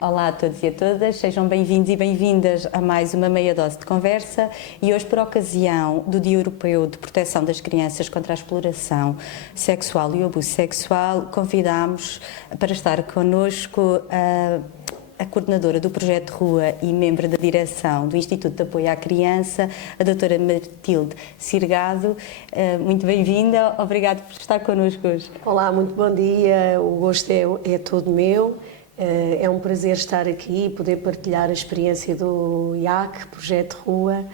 Olá a todos e a todas, sejam bem-vindos e bem-vindas a mais uma meia dose de conversa e hoje, por ocasião do Dia Europeu de Proteção das Crianças contra a Exploração Sexual e o Abuso Sexual, convidamos para estar connosco a coordenadora do Projeto Rua e membro da direção do Instituto de Apoio à Criança, a doutora Matilde Sirgado. Muito bem-vinda, obrigada por estar connosco hoje. Olá, muito bom dia, o gosto é todo meu. É um prazer estar aqui e poder partilhar a experiência do IAC, Projeto Rua,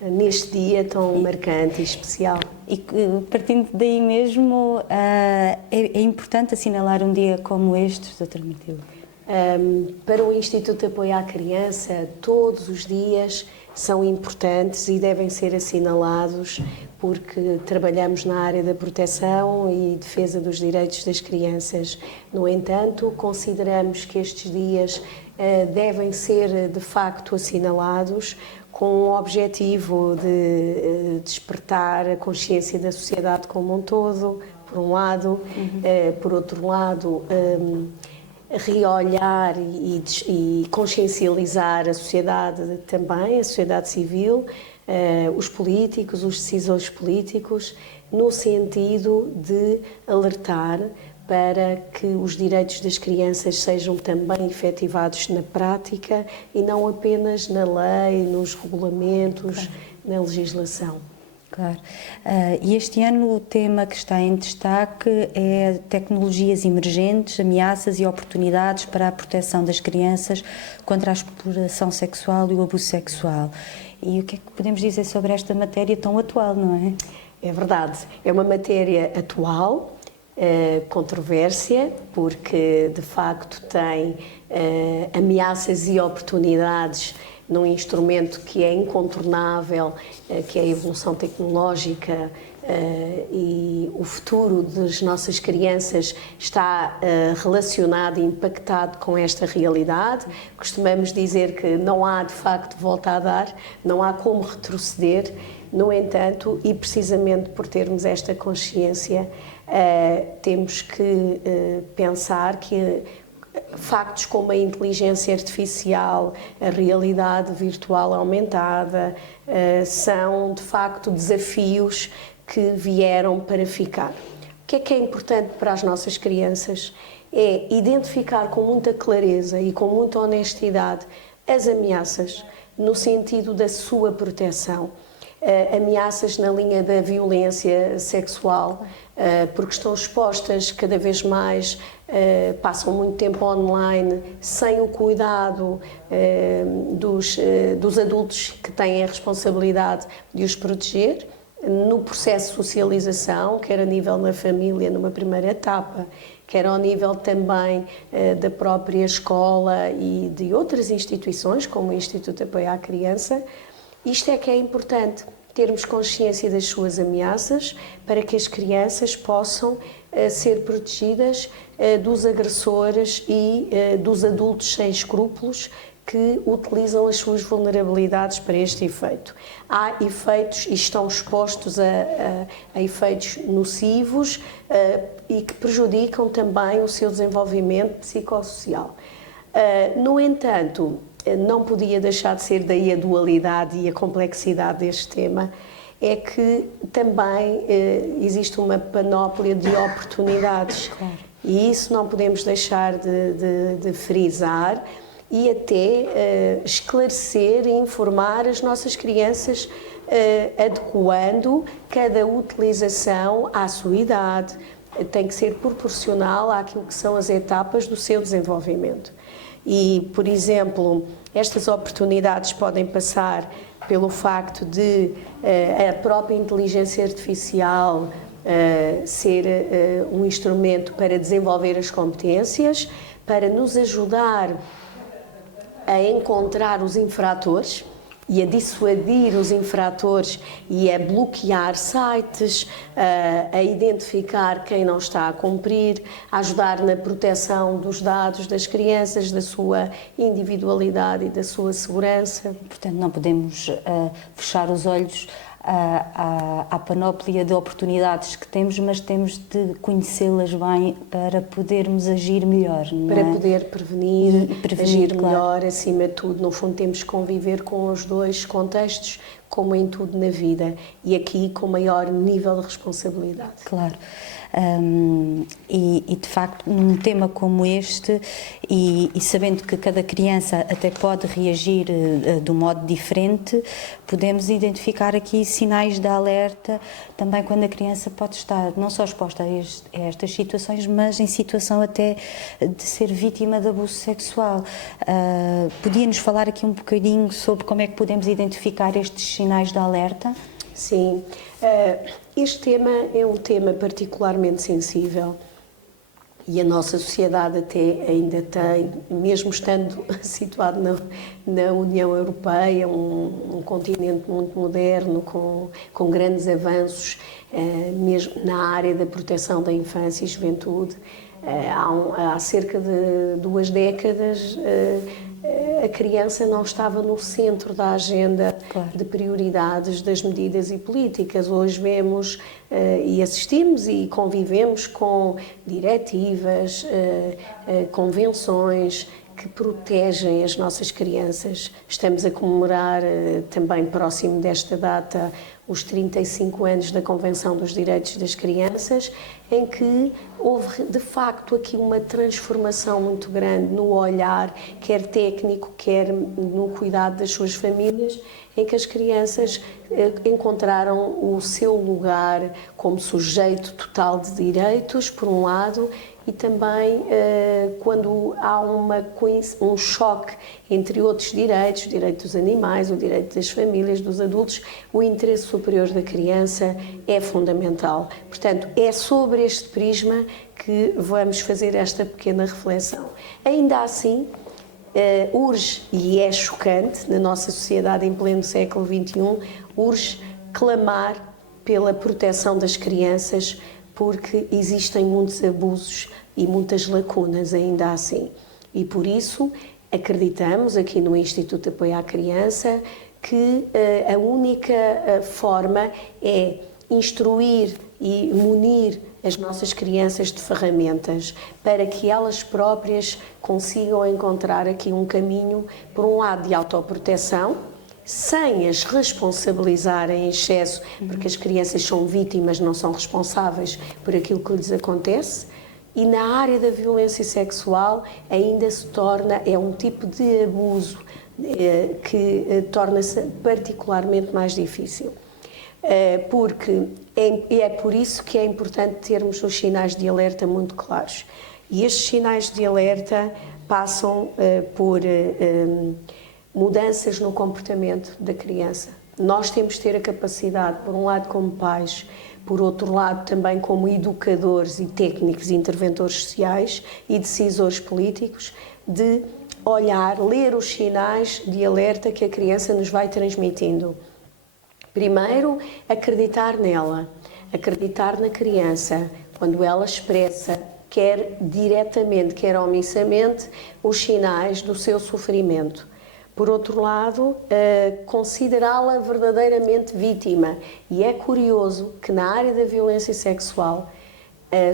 neste dia tão marcante e especial. E partindo daí mesmo, é importante assinalar um dia como este, doutora Matilde? Para o Instituto de Apoio à Criança, todos os dias são importantes e devem ser assinalados porque trabalhamos na área da proteção e defesa dos direitos das crianças. No entanto, consideramos que estes dias devem ser de facto assinalados com o objetivo de despertar a consciência da sociedade como um todo, por um lado, por outro lado, reolhar e consciencializar a sociedade também, a sociedade civil, os políticos, os decisores políticos, no sentido de alertar para que os direitos das crianças sejam também efetivados na prática e não apenas na lei, nos regulamentos, na legislação. Claro. E este ano o tema que está em destaque é tecnologias emergentes, ameaças e oportunidades para a proteção das crianças contra a exploração sexual e o abuso sexual. E o que é que podemos dizer sobre esta matéria tão atual, não é? É verdade, é uma matéria atual, controvérsia, porque de facto tem ameaças e oportunidades num instrumento que é incontornável, que é a evolução tecnológica, e o futuro das nossas crianças está relacionado e impactado com esta realidade. Costumamos dizer que não há de facto volta a dar, não há como retroceder. No entanto, e precisamente por termos esta consciência, temos que pensar que factos como a inteligência artificial, a realidade virtual aumentada, são de facto desafios que vieram para ficar. O que é importante para as nossas crianças? É identificar com muita clareza e com muita honestidade as ameaças no sentido da sua proteção. Ameaças na linha da violência sexual, porque estão expostas cada vez mais, passam muito tempo online, sem o cuidado dos adultos que têm a responsabilidade de os proteger, no processo de socialização, quer a nível da família, numa primeira etapa, quer ao nível também da própria escola e de outras instituições, como o Instituto de Apoio à Criança. Isto é que é importante, termos consciência das suas ameaças para que as crianças possam ser protegidas dos agressores e dos adultos sem escrúpulos que utilizam as suas vulnerabilidades para este efeito. Há efeitos e estão expostos a efeitos nocivos e que prejudicam também o seu desenvolvimento psicossocial. No entanto, não podia deixar de ser daí a dualidade e a complexidade deste tema, é que também existe uma panóplia de oportunidades. Claro. E isso não podemos deixar de frisar e até esclarecer e informar as nossas crianças, adequando cada utilização à sua idade. Tem que ser proporcional àquilo que são as etapas do seu desenvolvimento. E, por exemplo, estas oportunidades podem passar pelo facto de a própria inteligência artificial ser um instrumento para desenvolver as competências, para nos ajudar a encontrar os infratores e a dissuadir os infratores e a bloquear sites, a identificar quem não está a cumprir, a ajudar na proteção dos dados das crianças, da sua individualidade e da sua segurança. Portanto, não podemos fechar os olhos à panóplia de oportunidades que temos, mas temos de conhecê-las bem para podermos agir melhor, não é? Para poder prevenir, agir claro, melhor, acima de tudo. No fundo, temos que conviver com os dois contextos, como em tudo na vida, e aqui com maior nível de responsabilidade. Claro. E de facto, num tema como este, e sabendo que cada criança até pode reagir de um modo diferente, podemos identificar aqui sinais de alerta também quando a criança pode estar não só exposta a estas situações, mas em situação até de ser vítima de abuso sexual. Podia-nos falar aqui um bocadinho sobre como é que podemos identificar estes sinais de alerta? Sim, este tema é um tema particularmente sensível e a nossa sociedade até ainda tem, mesmo estando situado na União Europeia, um continente muito moderno, com grandes avanços, mesmo na área da proteção da infância e juventude, há cerca de 2 décadas a criança não estava no centro da agenda de prioridades das medidas e políticas. Hoje vemos e assistimos e convivemos com diretivas, convenções que protegem as nossas crianças. Estamos a comemorar também próximo desta data os 35 anos da Convenção dos Direitos das Crianças, em que houve de facto aqui uma transformação muito grande no olhar, quer técnico, quer no cuidado das suas famílias, em que as crianças encontraram o seu lugar como sujeito total de direitos, por um lado, e também quando há um choque entre outros direitos, o direito dos animais, o direito das famílias, dos adultos, o interesse superior da criança é fundamental. Portanto, é sobre este prisma que vamos fazer esta pequena reflexão. Ainda assim, urge, e é chocante, na nossa sociedade em pleno século XXI, urge clamar pela proteção das crianças, porque existem muitos abusos e muitas lacunas ainda assim. E por isso acreditamos aqui no Instituto de Apoio à Criança que a única forma é instruir e munir as nossas crianças de ferramentas para que elas próprias consigam encontrar aqui um caminho, por um lado, de autoproteção, sem as responsabilizar em excesso, porque as crianças são vítimas, não são responsáveis por aquilo que lhes acontece, e na área da violência sexual ainda se torna, é um tipo de abuso que torna-se particularmente mais difícil. Porque é por isso que é importante termos os sinais de alerta muito claros. E estes sinais de alerta passam por mudanças no comportamento da criança. Nós temos de ter a capacidade, por um lado como pais, por outro lado também como educadores e técnicos e interventores sociais e decisores políticos, de olhar, ler os sinais de alerta que a criança nos vai transmitindo. Primeiro, acreditar nela, acreditar na criança, quando ela expressa, quer diretamente, quer omissamente, os sinais do seu sofrimento. Por outro lado, considerá-la verdadeiramente vítima. E é curioso que na área da violência sexual,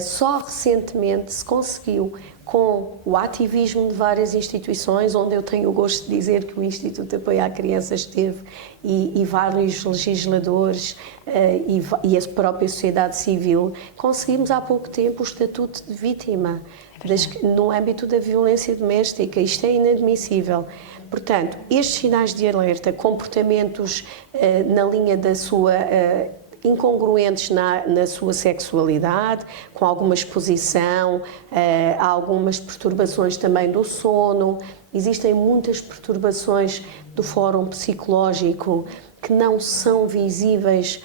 só recentemente se conseguiu, com o ativismo de várias instituições, onde eu tenho o gosto de dizer que o Instituto de Apoio à Criança esteve, e vários legisladores e a própria sociedade civil, conseguimos há pouco tempo o estatuto de vítima no âmbito da violência doméstica. Isto é inadmissível. Portanto, estes sinais de alerta, comportamentos na linha da sua incongruentes na sua sexualidade, com alguma exposição, algumas perturbações também do sono. Existem muitas perturbações do fórum psicológico que não são visíveis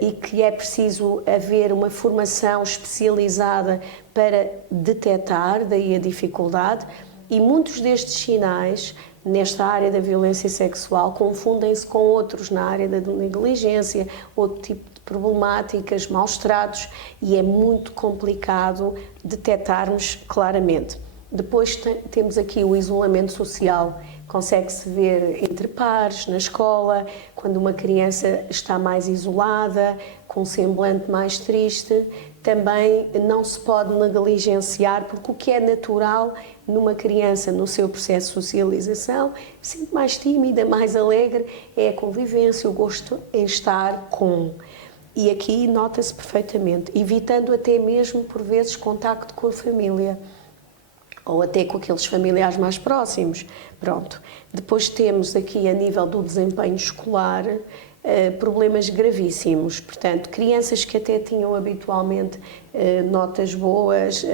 e que é preciso haver uma formação especializada para detectar, daí a dificuldade. E muitos destes sinais, nesta área da violência sexual, confundem-se com outros na área da negligência, outro tipo de problemáticas, maus tratos, e é muito complicado detectarmos claramente. Depois temos aqui o isolamento social. Consegue-se ver entre pares, na escola, quando uma criança está mais isolada, com um semblante mais triste. Também não se pode negligenciar, porque o que é natural numa criança, no seu processo de socialização, sempre mais tímida, mais alegre, é a convivência, o gosto em estar com. E aqui nota-se perfeitamente, evitando até mesmo, por vezes, contacto com a família, ou até com aqueles familiares mais próximos. Pronto. Depois temos aqui, a nível do desempenho escolar, problemas gravíssimos. Portanto, crianças que até tinham habitualmente notas boas,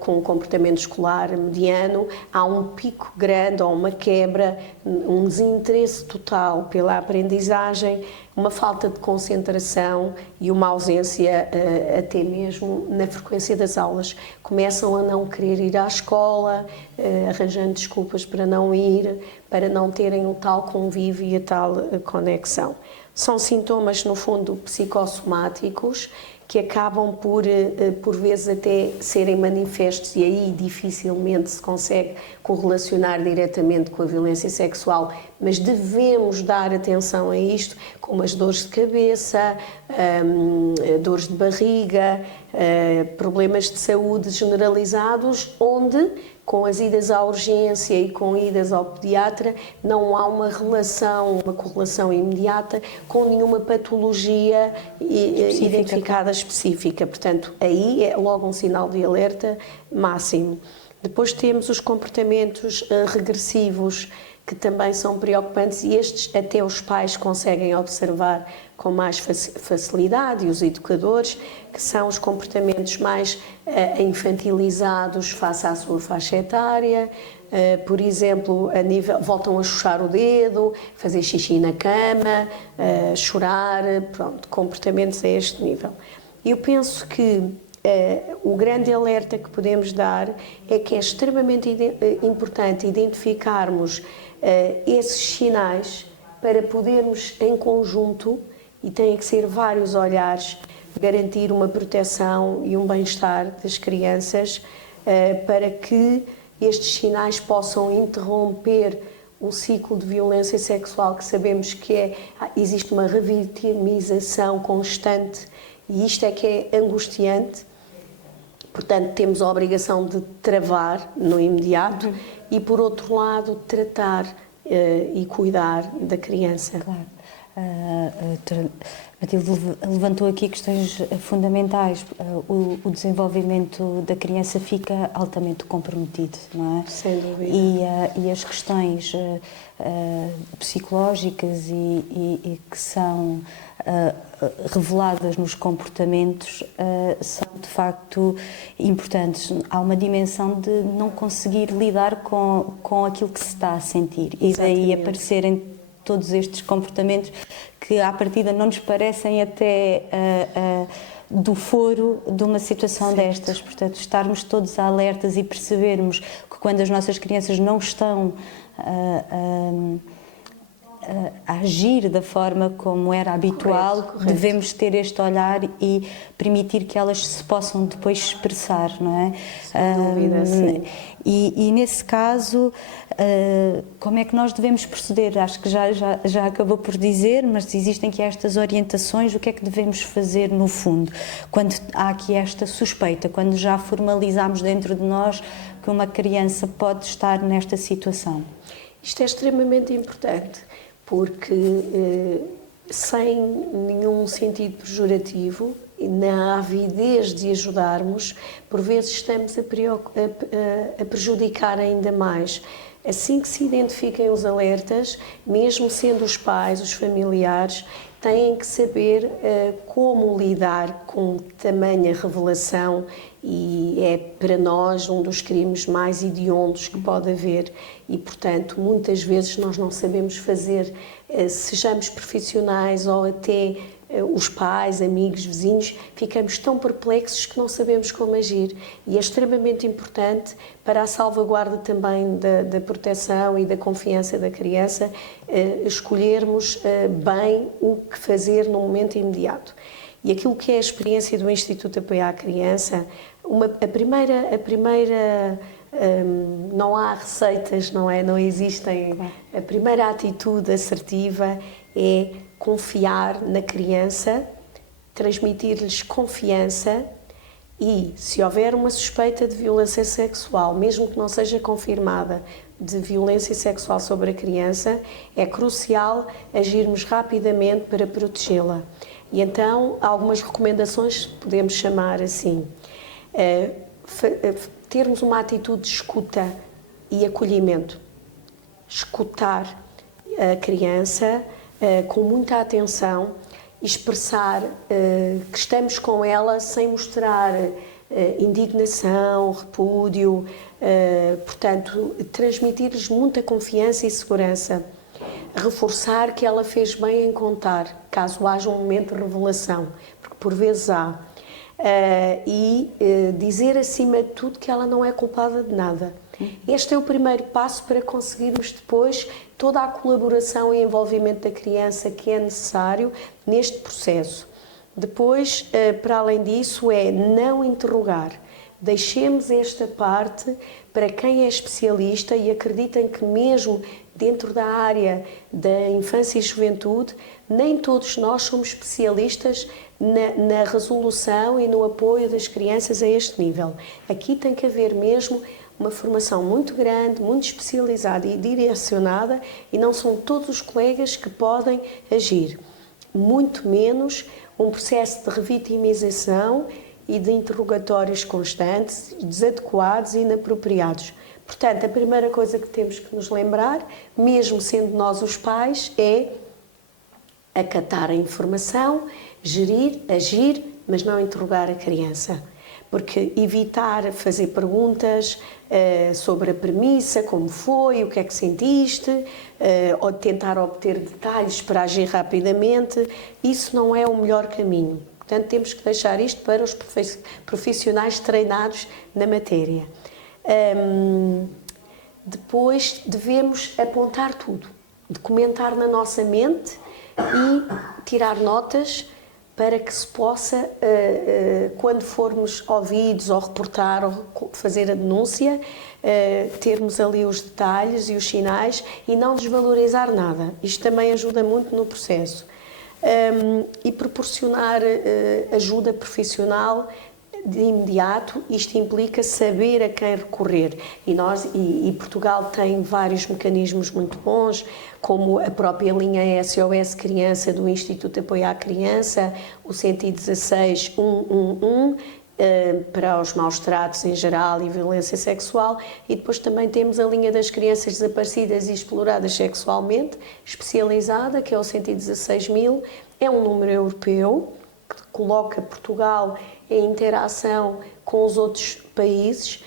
com um comportamento escolar mediano, há um pico grande ou uma quebra, um desinteresse total pela aprendizagem, uma falta de concentração e uma ausência até mesmo na frequência das aulas. Começam a não querer ir à escola, arranjando desculpas para não ir, para não terem o tal convívio e a tal conexão. São sintomas, no fundo, psicossomáticos, que acabam por vezes até serem manifestos, e aí dificilmente se consegue correlacionar diretamente com a violência sexual, mas devemos dar atenção a isto, como as dores de cabeça, dores de barriga, problemas de saúde generalizados, onde, com as idas à urgência e com idas ao pediatra, não há uma relação, uma correlação imediata com nenhuma patologia identificada específica. Portanto, aí é logo um sinal de alerta máximo. Depois temos os comportamentos regressivos, que também são preocupantes, e estes até os pais conseguem observar com mais facilidade, e os educadores, que são os comportamentos mais infantilizados face à sua faixa etária. Por exemplo, voltam a chuchar o dedo, fazer xixi na cama, chorar, pronto, comportamentos a este nível. Eu penso que o grande alerta que podemos dar é que é extremamente importante identificarmos esses sinais para podermos, em conjunto, e têm que ser vários olhares, garantir uma proteção e um bem-estar das crianças, para que estes sinais possam interromper o ciclo de violência sexual, que sabemos que existe uma revitimização constante, e isto é que é angustiante. Portanto, temos a obrigação de travar no imediato e, por outro lado, tratar e cuidar da criança. Claro. Matilde levantou aqui questões fundamentais. O desenvolvimento da criança fica altamente comprometido, não é? Sem dúvida. E as questões psicológicas e que são reveladas nos comportamentos são de facto importantes. Há uma dimensão de não conseguir lidar com aquilo que se está a sentir. E daí aparecerem todos estes comportamentos que à partida não nos parecem até do foro de uma situação destas. Portanto, estarmos todos alertas e percebermos que quando as nossas crianças não estão a agir da forma como era habitual, correto. Devemos ter este olhar e permitir que elas se possam depois expressar, não é? Sem dúvida, sim. E nesse caso, como é que nós devemos proceder? Acho que já acabou por dizer, mas existem aqui estas orientações, o que é que devemos fazer no fundo? Quando há aqui esta suspeita, quando já formalizamos dentro de nós que uma criança pode estar nesta situação? Isto é extremamente importante, porque sem nenhum sentido pejorativo, na avidez de ajudarmos, por vezes estamos a prejudicar ainda mais. Assim que se identifiquem os alertas, mesmo sendo os pais, os familiares, têm que saber como lidar com tamanha revelação, e é para nós um dos crimes mais hediondos que pode haver, e portanto muitas vezes nós não sabemos fazer, sejamos profissionais ou até os pais, amigos, vizinhos, ficamos tão perplexos que não sabemos como agir, e é extremamente importante para a salvaguarda também da proteção e da confiança da criança, escolhermos bem o que fazer no momento imediato. E aquilo que é a experiência do Instituto Apoio à Criança, a primeira não há receitas, não é? Não existem. A primeira atitude assertiva é confiar na criança, transmitir-lhes confiança e, se houver uma suspeita de violência sexual, mesmo que não seja confirmada, de violência sexual sobre a criança, é crucial agirmos rapidamente para protegê-la. E então, algumas recomendações podemos chamar assim: termos uma atitude de escuta e acolhimento. Escutar a criança com muita atenção, expressar que estamos com ela sem mostrar indignação, repúdio, portanto, transmitir-lhes muita confiança e segurança. Reforçar que ela fez bem em contar, caso haja um momento de revelação, porque por vezes há. Dizer acima de tudo que ela não é culpada de nada. Este é o primeiro passo para conseguirmos depois toda a colaboração e envolvimento da criança que é necessário neste processo. Depois, para além disso, é não interrogar. Deixemos esta parte para quem é especialista e acreditem que mesmo dentro da área da infância e juventude, nem todos nós somos especialistas na resolução e no apoio das crianças a este nível. Aqui tem que haver mesmo uma formação muito grande, muito especializada e direcionada, e não são todos os colegas que podem agir. Muito menos um processo de revitimização e de interrogatórios constantes, desadequados e inapropriados. Portanto, a primeira coisa que temos que nos lembrar, mesmo sendo nós os pais, é acatar a informação, gerir, agir, mas não interrogar a criança. Porque evitar fazer perguntas sobre a premissa, como foi, o que é que sentiste, ou tentar obter detalhes para agir rapidamente, isso não é o melhor caminho. Portanto, temos que deixar isto para os profissionais treinados na matéria. Depois devemos apontar tudo, documentar na nossa mente e tirar notas para que se possa, quando formos ouvidos ou reportar ou fazer a denúncia, termos ali os detalhes e os sinais e não desvalorizar nada. Isto também ajuda muito no processo. E proporcionar ajuda profissional de imediato. Isto implica saber a quem recorrer e Portugal tem vários mecanismos muito bons, como a própria linha SOS Criança do Instituto de Apoio à Criança, o 116 111 para os maus tratos em geral e violência sexual, e depois também temos a linha das crianças desaparecidas e exploradas sexualmente, especializada, que é o 116.000, é um número europeu que coloca Portugal em interação com os outros países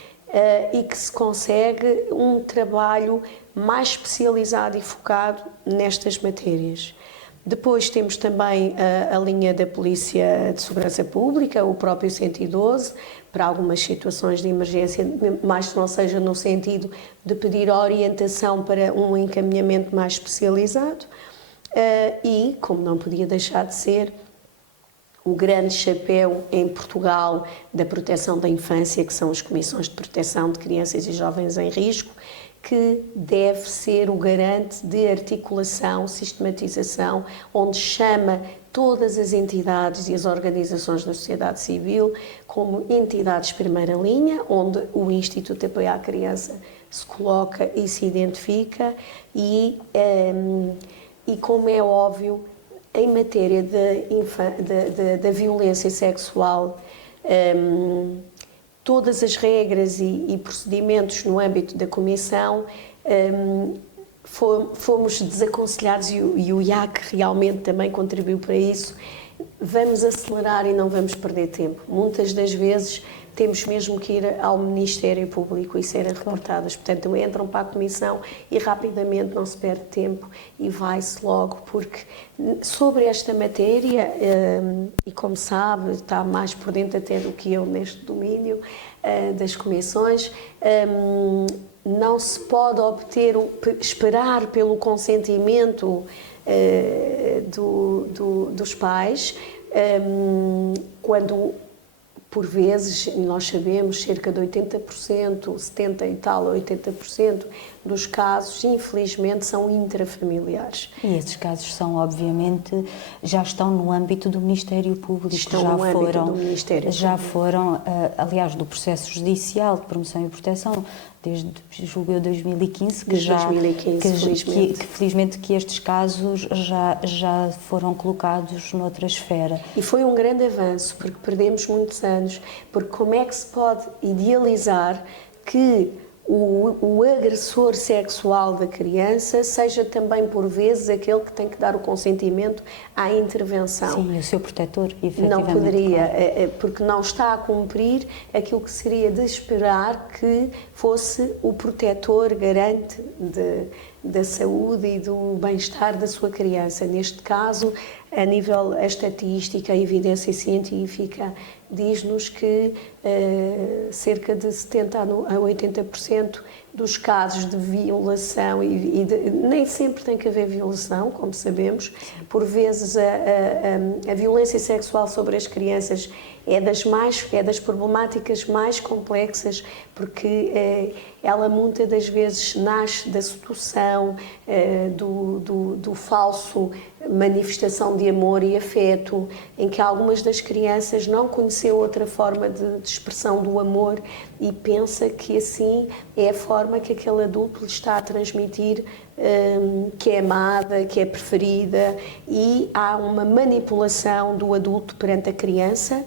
e que se consegue um trabalho mais especializado e focado nestas matérias. Depois temos também a linha da Polícia de Segurança Pública, o próprio 112, para algumas situações de emergência, mais que não seja no sentido de pedir orientação para um encaminhamento mais especializado. E, como não podia deixar de ser, o grande chapéu em Portugal da proteção da infância, que são as comissões de proteção de crianças e jovens em risco, que deve ser o garante de articulação, sistematização, onde chama todas as entidades e as organizações da sociedade civil como entidades de primeira linha, onde o Instituto de Apoio à Criança se coloca e se identifica e como é óbvio, em matéria da violência sexual, todas as regras e procedimentos no âmbito da Comissão fomos desaconselhados e o IAC realmente também contribuiu para isso. Vamos acelerar e não vamos perder tempo. Muitas das vezes temos mesmo que ir ao Ministério Público e serem reportadas. Portanto, entram para a Comissão e rapidamente não se perde tempo e vai-se logo, porque sobre esta matéria, e como sabe, está mais por dentro até do que eu neste domínio das comissões, não se pode esperar pelo consentimento dos pais, quando, por vezes, nós sabemos, cerca de 80%, 70 e tal, 80% dos casos, infelizmente, são intrafamiliares. E esses casos são, obviamente, já estão no âmbito do Ministério Público, já foram, aliás, do processo judicial de promoção e proteção, desde, julgo eu, 2015, felizmente que estes casos já foram colocados noutra esfera. E foi um grande avanço, porque perdemos muitos anos, porque como é que se pode idealizar que o agressor sexual da criança seja também, por vezes, aquele que tem que dar o consentimento à intervenção. Sim, o seu protetor, efetivamente. Não poderia, claro. Porque não está a cumprir aquilo que seria de esperar que fosse o protetor garante da saúde e do bem-estar da sua criança. Neste caso, a nível estatística, a evidência científica diz-nos que cerca de 70% a 80% dos casos de violação, nem sempre tem que haver violação, como sabemos, por vezes a violência sexual sobre as crianças é das problemáticas mais complexas, porque ela muitas das vezes nasce da sedução, do falso manifestação de amor e afeto, em que algumas das crianças não conheceu outra forma de expressão do amor e pensa que assim é a forma que aquele adulto lhe está a transmitir que é amada, que é preferida, e há uma manipulação do adulto perante a criança.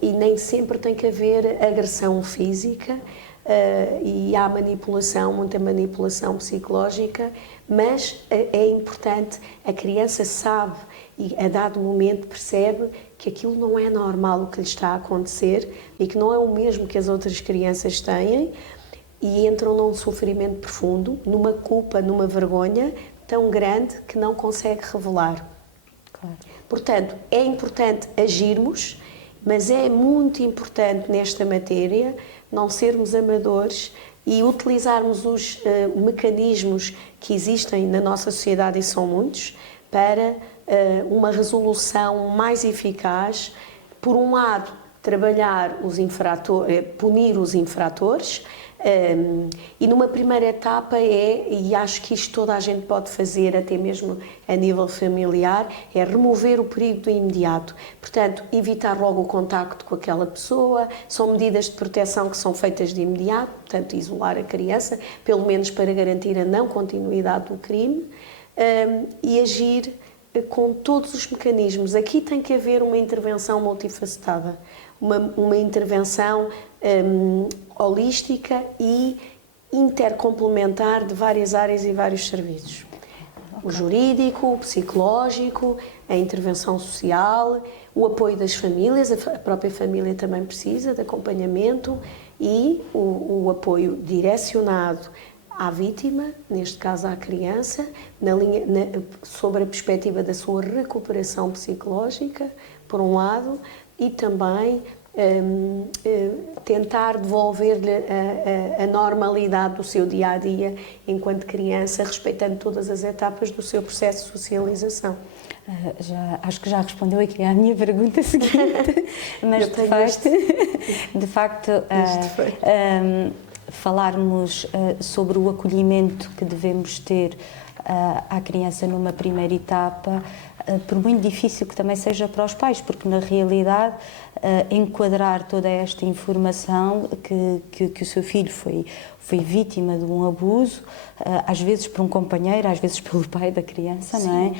E nem sempre tem que haver agressão física, e há manipulação, muita manipulação psicológica, mas é importante, a criança sabe e a dado momento percebe que aquilo não é normal o que lhe está a acontecer e que não é o mesmo que as outras crianças têm, e entram num sofrimento profundo, numa culpa, numa vergonha tão grande que não consegue revelar. Claro. Portanto, é importante agirmos, mas é muito importante nesta matéria não sermos amadores e utilizarmos os mecanismos que existem na nossa sociedade, e são muitos, para uma resolução mais eficaz. Por um lado, trabalhar punir os infratores, e numa primeira etapa e acho que isto toda a gente pode fazer, até mesmo a nível familiar, é remover o perigo do imediato. Portanto, evitar logo o contacto com aquela pessoa, são medidas de proteção que são feitas de imediato, portanto, isolar a criança, pelo menos para garantir a não continuidade do crime, e agir com todos os mecanismos. Aqui tem que haver uma intervenção multifacetada, uma intervenção holística e intercomplementar de várias áreas e vários serviços. Okay. O jurídico, o psicológico, a intervenção social, o apoio das famílias, a própria família também precisa de acompanhamento, e o apoio direcionado à vítima, neste caso à criança, sobre a perspectiva da sua recuperação psicológica, por um lado, e também tentar devolver-lhe a normalidade do seu dia-a-dia enquanto criança, respeitando todas as etapas do seu processo de socialização. Acho que já respondeu aqui à minha pergunta seguinte, mas de facto falarmos sobre o acolhimento que devemos ter à criança numa primeira etapa, por muito difícil que também seja para os pais, porque na realidade enquadrar toda esta informação que o seu filho foi vítima de um abuso, às vezes por um companheiro, às vezes pelo pai da criança, sim, não é?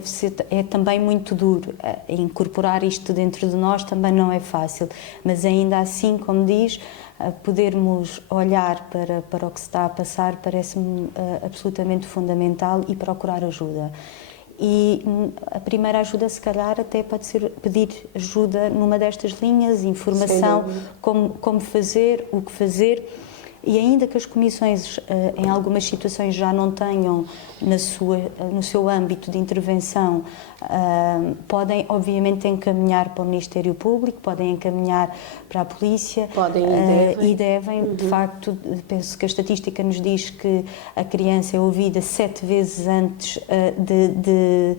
Sim. É também muito duro. Incorporar isto dentro de nós também não é fácil, mas ainda assim, como diz, podermos olhar para o que se está a passar parece-me absolutamente fundamental, e procurar ajuda. E a primeira ajuda, se calhar, até pode ser pedir ajuda numa destas linhas, informação, como fazer, o que fazer, e ainda que as comissões, em algumas situações, já não tenham no seu âmbito de intervenção podem, obviamente, encaminhar para o Ministério Público, podem encaminhar para a Polícia. Podem e devem. De facto, penso que a estatística nos diz que a criança é ouvida 7 vezes antes de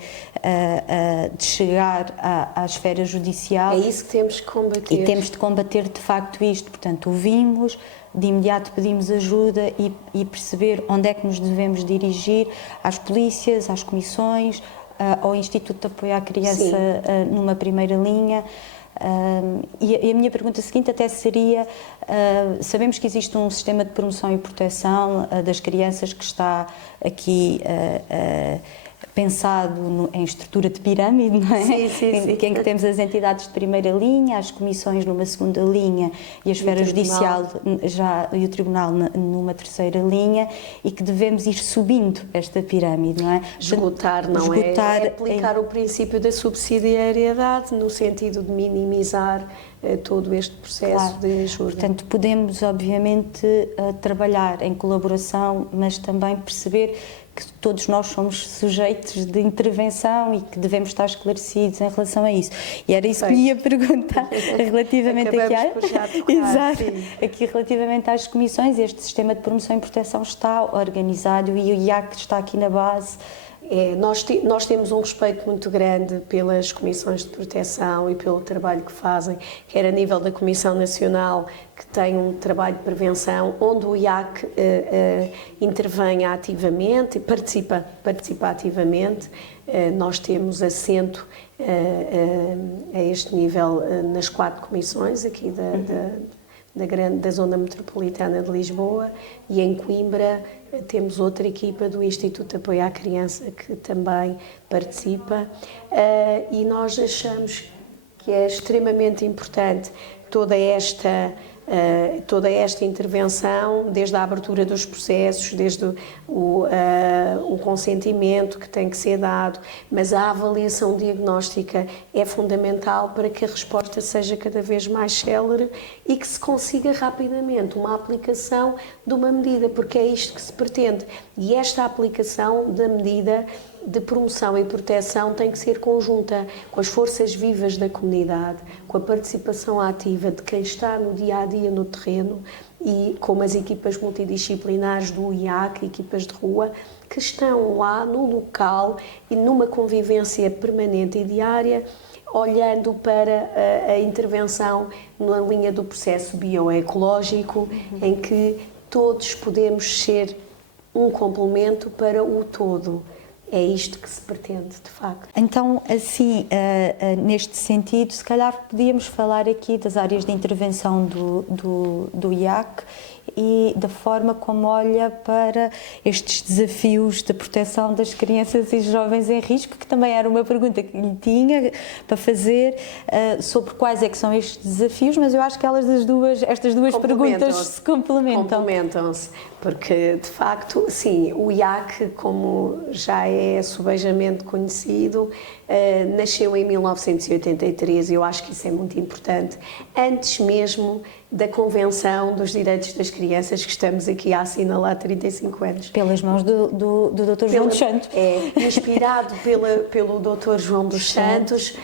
chegar à esfera judicial. É isso que temos que combater. E temos de combater, de facto, isto. Portanto, ouvimos, de imediato pedimos ajuda e perceber onde é que nos devemos dirigir, às polícias, às comissões, ao Instituto de Apoio à Criança, numa primeira linha. E a minha pergunta seguinte até seria, sabemos que existe um sistema de promoção e proteção das crianças que está aqui pensado em estrutura de pirâmide, não é? Sim. Em que temos as entidades de primeira linha, as comissões numa segunda linha e a esfera judicial e o tribunal numa terceira linha, e que devemos ir subindo esta pirâmide, não é? Esgotar, não é? É aplicar o princípio da subsidiariedade no sentido de minimizar todo este processo de ajuda. Portanto, podemos, obviamente, trabalhar em colaboração, mas também perceber que todos nós somos sujeitos de intervenção e que devemos estar esclarecidos em relação a isso. E era isso que lhe ia perguntar relativamente aqui relativamente às comissões. Este sistema de promoção e proteção está organizado e o IAC está aqui na base. Nós temos um respeito muito grande pelas comissões de proteção e pelo trabalho que fazem, quer a nível da Comissão Nacional, que tem um trabalho de prevenção, onde o IAC intervém ativamente e participa ativamente. Nós temos assento a este nível nas 4 comissões aqui da Zona Metropolitana de Lisboa, e em Coimbra temos outra equipa do Instituto de Apoio à Criança que também participa, e nós achamos que é extremamente importante toda esta intervenção, desde a abertura dos processos, desde o consentimento que tem que ser dado, mas a avaliação diagnóstica é fundamental para que a resposta seja cada vez mais célere e que se consiga rapidamente uma aplicação de uma medida, porque é isto que se pretende. E esta aplicação da medida de promoção e proteção tem que ser conjunta com as forças vivas da comunidade, com a participação ativa de quem está no dia-a-dia no terreno e com as equipas multidisciplinares do IAC, equipas de rua, que estão lá no local e numa convivência permanente e diária, olhando para a intervenção na linha do processo bioecológico, em que todos podemos ser um complemento para o todo. É isto que se pretende, de facto. Então, assim, neste sentido, se calhar podíamos falar aqui das áreas de intervenção do IAC e da forma como olha para estes desafios de proteção das crianças e jovens em risco, que também era uma pergunta que lhe tinha para fazer, sobre quais é que são estes desafios, mas eu acho que estas duas perguntas se complementam. Complementam-se, porque, de facto, sim, o IAC, como já é subejamente conhecido, nasceu em 1983, e eu acho que isso é muito importante, antes mesmo da Convenção dos Direitos das Crianças, que estamos aqui a assinalar há 35 anos. Pelas mãos do Dr. João dos Santos. Inspirado pelo Dr. João dos Santos,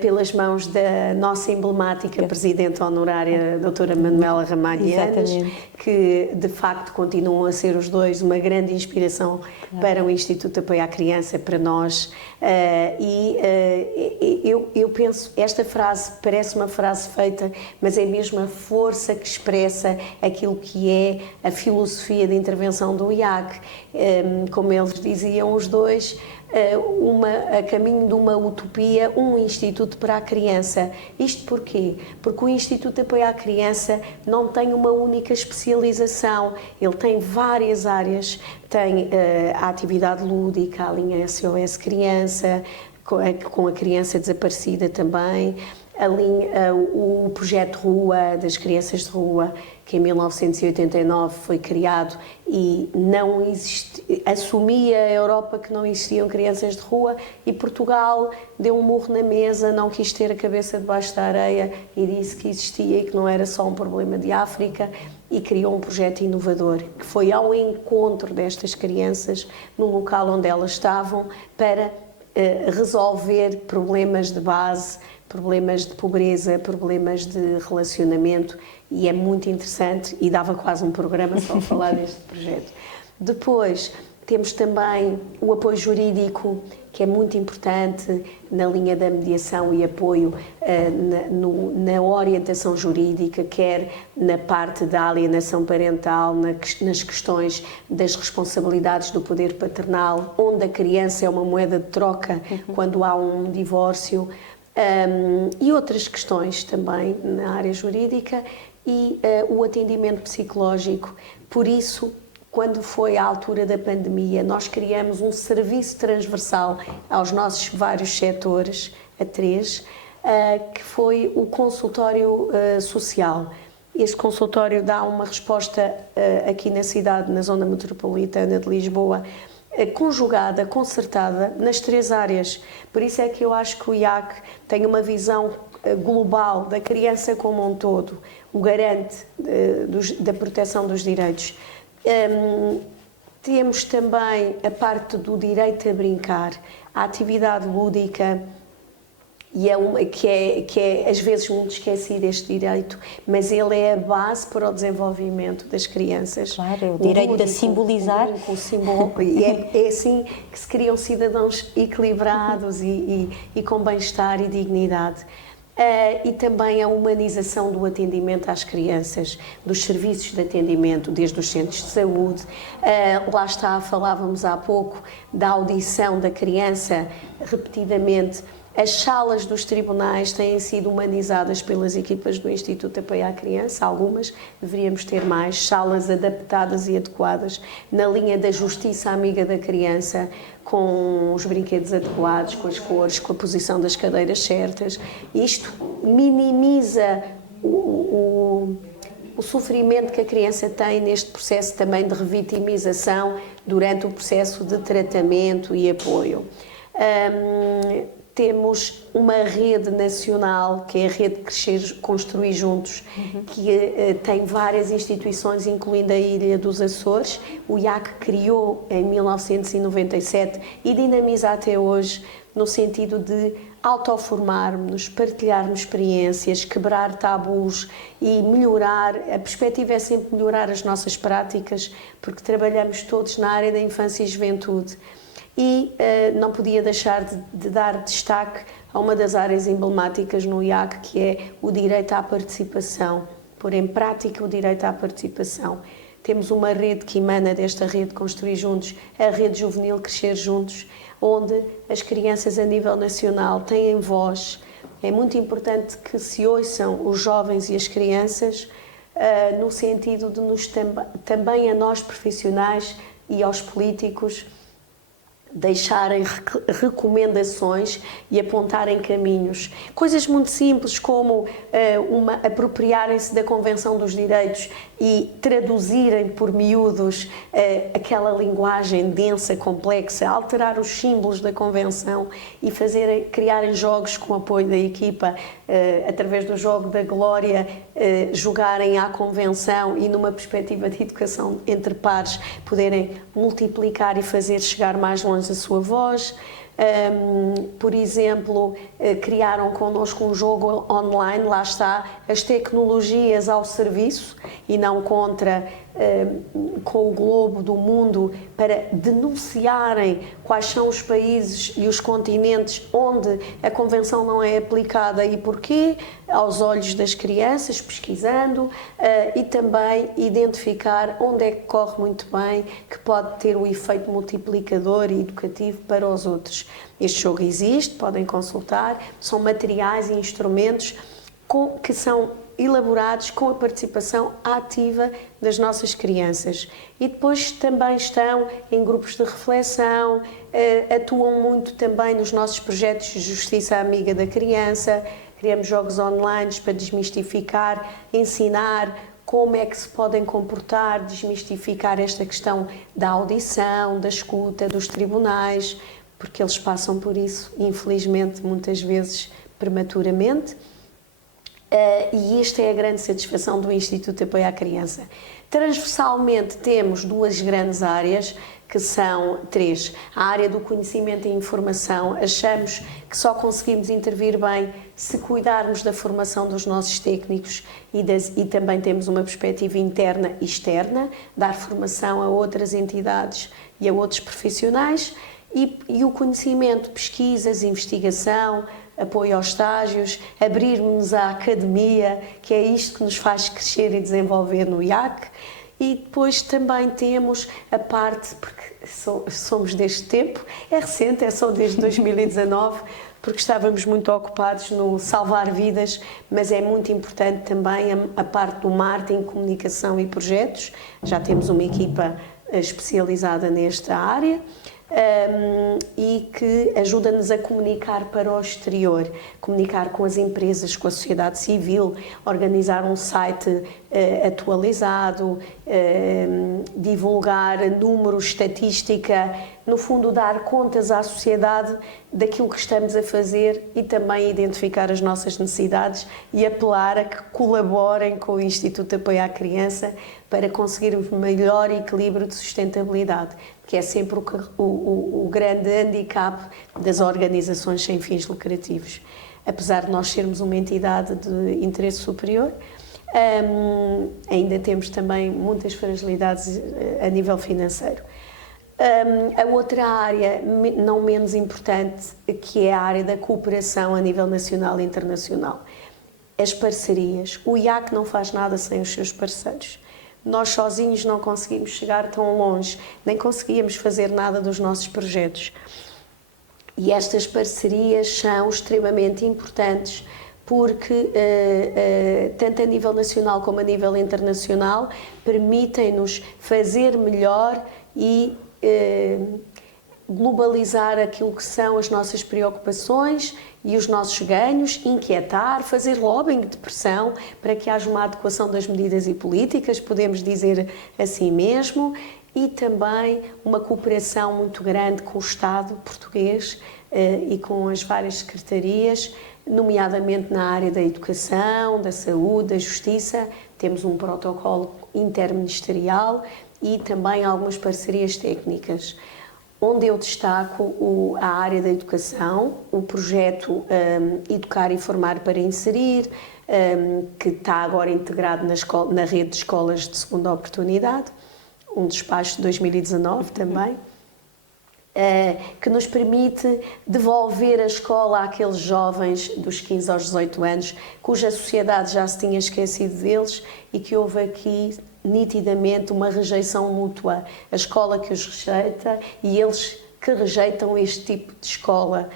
pelas mãos da nossa emblemática Presidente Honorária, doutora Manuela Ramalho Yanes, que de facto continuam a ser os dois uma grande inspiração para o Instituto de Apoio à Criança, para nós. Eu penso, esta frase parece uma frase feita, mas é mesmo a força que expressa aquilo que é a filosofia de intervenção do IAC. Como eles diziam os dois, a caminho de uma utopia, um instituto para a criança. Isto porquê? Porque o Instituto de Apoio à Criança não tem uma única especialização, ele tem várias áreas, tem a atividade lúdica, a linha SOS Criança, com a criança desaparecida também, o projeto Rua, das crianças de rua, que em 1989 foi criado e assumia a Europa que não existiam crianças de rua, e Portugal deu um murro na mesa, não quis ter a cabeça debaixo da areia e disse que existia e que não era só um problema de África, e criou um projeto inovador que foi ao encontro destas crianças no local onde elas estavam, para resolver problemas de base, problemas de pobreza, problemas de relacionamento, e é muito interessante e dava quase um programa só a falar deste projeto. Depois temos também o apoio jurídico, que é muito importante na linha da mediação e apoio na orientação jurídica, quer na parte da alienação parental, nas questões das responsabilidades do poder paternal, onde a criança é uma moeda de troca quando há um divórcio, e outras questões também na área jurídica, e o atendimento psicológico. Por isso, quando foi a altura da pandemia, nós criamos um serviço transversal aos nossos vários setores, a 3, que foi o consultório social. Este consultório dá uma resposta aqui na cidade, na zona metropolitana de Lisboa, conjugada, concertada nas 3 áreas. Por isso é que eu acho que o IAC tem uma visão global da criança como um todo, o garante da proteção dos direitos. Temos também a parte do direito a brincar, a atividade lúdica, e que é às vezes muito esquecido este direito, mas ele é a base para o desenvolvimento das crianças. Claro, o direito de simbolizar. O símbolo, e é assim que se criam cidadãos equilibrados e com bem-estar e dignidade. E também a humanização do atendimento às crianças, dos serviços de atendimento, desde os centros de saúde. Lá está, falávamos há pouco da audição da criança repetidamente. As salas dos tribunais têm sido humanizadas pelas equipas do Instituto Apoio à Criança, algumas, deveríamos ter mais, salas adaptadas e adequadas, na linha da justiça amiga da criança, com os brinquedos adequados, com as cores, com a posição das cadeiras certas. Isto minimiza o sofrimento que a criança tem neste processo também de revitimização durante o processo de tratamento e apoio. Temos uma rede nacional, que é a rede Crescer, Construir Juntos, que tem várias instituições, incluindo a Ilha dos Açores. O IAC criou em 1997 e dinamiza até hoje, no sentido de autoformarmos, partilharmos experiências, quebrar tabus e melhorar. A perspectiva é sempre melhorar as nossas práticas, porque trabalhamos todos na área da infância e juventude. E não podia deixar de dar destaque a uma das áreas emblemáticas no IAC, que é o direito à participação, pôr em prática o direito à participação. Temos uma rede que emana desta rede Construir Juntos, a Rede Juvenil Crescer Juntos, onde as crianças a nível nacional têm voz. É muito importante que se ouçam os jovens e as crianças, no sentido de nos também a nós profissionais e aos políticos deixarem recomendações e apontarem caminhos. Coisas muito simples como apropriarem-se da Convenção dos Direitos e traduzirem por miúdos aquela linguagem densa, complexa, alterar os símbolos da Convenção e criarem jogos com apoio da equipa, através do jogo da Glória, jogarem à Convenção e numa perspectiva de educação entre pares poderem multiplicar e fazer chegar mais longe a sua voz. Por exemplo, criaram connosco um jogo online, lá está, as tecnologias ao serviço e não contra, com o globo do mundo, para denunciarem quais são os países e os continentes onde a Convenção não é aplicada e porquê, aos olhos das crianças, pesquisando, e também identificar onde é que corre muito bem, que pode ter o efeito multiplicador e educativo para os outros. Este jogo existe, podem consultar, são materiais e instrumentos que são elaborados com a participação ativa das nossas crianças. E depois também estão em grupos de reflexão, atuam muito também nos nossos projetos de Justiça Amiga da Criança. Criamos jogos online para desmistificar, ensinar como é que se podem comportar, desmistificar esta questão da audição, da escuta, dos tribunais, porque eles passam por isso, infelizmente, muitas vezes prematuramente. E esta é a grande satisfação do Instituto de Apoio à Criança. Transversalmente temos duas grandes áreas, que são 3. A área do conhecimento e informação, achamos que só conseguimos intervir bem se cuidarmos da formação dos nossos técnicos e também temos uma perspectiva interna e externa, dar formação a outras entidades e a outros profissionais, e o conhecimento, pesquisas, investigação, apoio aos estágios, abrirmos à academia, que é isto que nos faz crescer e desenvolver no IAC. E depois também temos a parte, porque somos deste tempo, é recente, é só desde 2019, porque estávamos muito ocupados no salvar vidas, mas é muito importante também a parte do marketing, comunicação e projetos. Já temos uma equipa especializada nesta área. E que ajuda-nos a comunicar para o exterior, comunicar com as empresas, com a sociedade civil, organizar um site atualizado, divulgar números, estatística, no fundo dar contas à sociedade daquilo que estamos a fazer e também identificar as nossas necessidades e apelar a que colaborem com o Instituto de Apoio à Criança para conseguirmos melhor equilíbrio de sustentabilidade, que é sempre o grande handicap das organizações sem fins lucrativos. Apesar de nós sermos uma entidade de interesse superior, ainda temos também muitas fragilidades a nível financeiro. A outra área, não menos importante, que é a área da cooperação a nível nacional e internacional. As parcerias. O IAC não faz nada sem os seus parceiros. Nós sozinhos não conseguimos chegar tão longe, nem conseguíamos fazer nada dos nossos projetos. E estas parcerias são extremamente importantes porque, tanto a nível nacional como a nível internacional, permitem-nos fazer melhor e globalizar aquilo que são as nossas preocupações e os nossos ganhos, inquietar, fazer lobbying de pressão para que haja uma adequação das medidas e políticas, podemos dizer assim mesmo, e também uma cooperação muito grande com o Estado português e com as várias secretarias, nomeadamente na área da educação, da saúde, da justiça. Temos um protocolo interministerial e também algumas parcerias técnicas, onde eu destaco a área da educação, o projeto Educar e Formar para Inserir, que está agora integrado na rede de escolas de segunda oportunidade, um despacho de 2019 também, que nos permite devolver a escola àqueles jovens dos 15 aos 18 anos, cuja sociedade já se tinha esquecido deles e que houve aqui nitidamente uma rejeição mútua. A escola que os rejeita e eles que rejeitam este tipo de escola.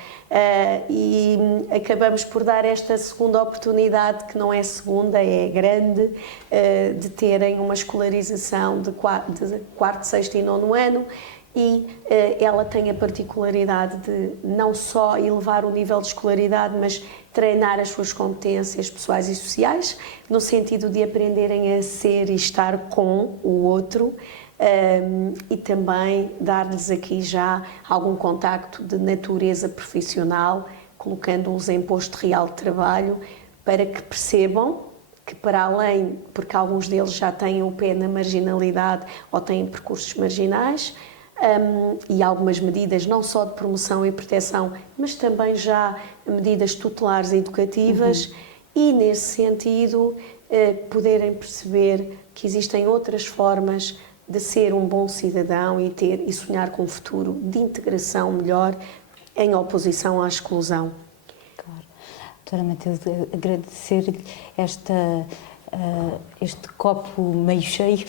E acabamos por dar esta segunda oportunidade, que não é segunda, é grande, de terem uma escolarização de quarto, sexto e nono ano. E ela tem a particularidade de não só elevar o nível de escolaridade, mas treinar as suas competências pessoais e sociais, no sentido de aprenderem a ser e estar com o outro, e também dar-lhes aqui já algum contacto de natureza profissional, colocando-os em posto real de trabalho, para que percebam que, para além, porque alguns deles já têm o pé na marginalidade ou têm percursos marginais, e algumas medidas não só de promoção e proteção, mas também já medidas tutelares e educativas, e nesse sentido poderem perceber que existem outras formas de ser um bom cidadão e sonhar com um futuro de integração melhor em oposição à exclusão. Claro. Doutora Matilde, agradecer-lhe este copo meio cheio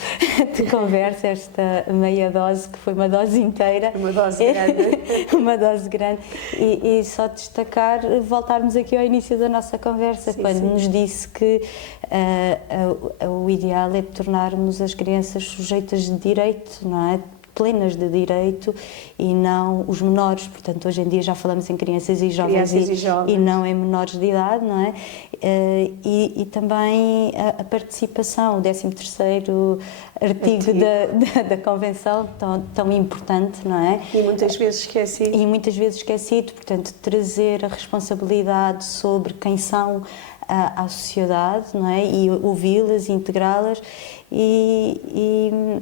de conversa, esta meia dose, que foi uma dose inteira. Uma dose grande. Uma dose grande. E só destacar, voltarmos aqui ao início da nossa conversa, sim, quando sim. nos disse que o ideal é tornarmos as crianças sujeitas de direito, não é? Plenas de direito e não os menores. Portanto, hoje em dia já falamos em crianças e jovens, e não em menores de idade, não é? E também a participação, o 13º artigo da Convenção, tão importante, não é? E muitas vezes esquecido. E muitas vezes esquecido, portanto, trazer a responsabilidade sobre quem são à sociedade, não é? E ouvi-las, integrá-las e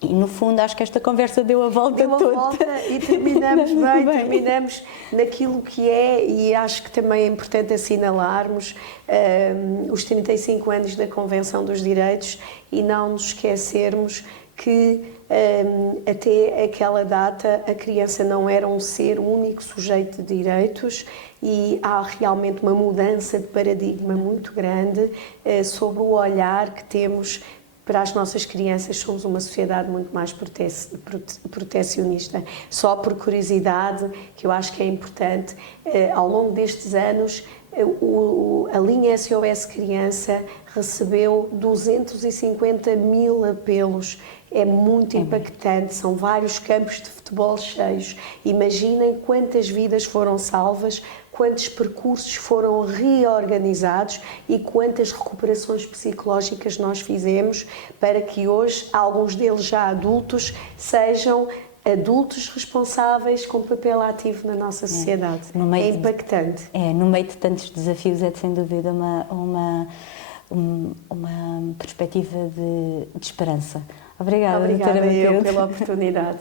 E, no fundo, acho que esta conversa deu a volta Deu a toda. volta e terminamos bem, terminamos naquilo que é, e acho que também é importante assinalarmos os 35 anos da Convenção dos Direitos e não nos esquecermos que até aquela data a criança não era um ser único sujeito de direitos e há realmente uma mudança de paradigma muito grande sobre o olhar que temos para as nossas crianças. Somos uma sociedade muito mais protecionista. Só por curiosidade, que eu acho que é importante, ao longo destes anos, a linha SOS Criança recebeu 250 mil apelos. É muito impactante, são vários campos de futebol cheios. Imaginem quantas vidas foram salvas, quantos percursos foram reorganizados e quantas recuperações psicológicas nós fizemos para que hoje, alguns deles já adultos, sejam adultos responsáveis com papel ativo na nossa sociedade. É impactante. No meio de tantos desafios é sem dúvida uma perspectiva de esperança. Obrigada, Obrigada doutora eu Matilde. pela oportunidade.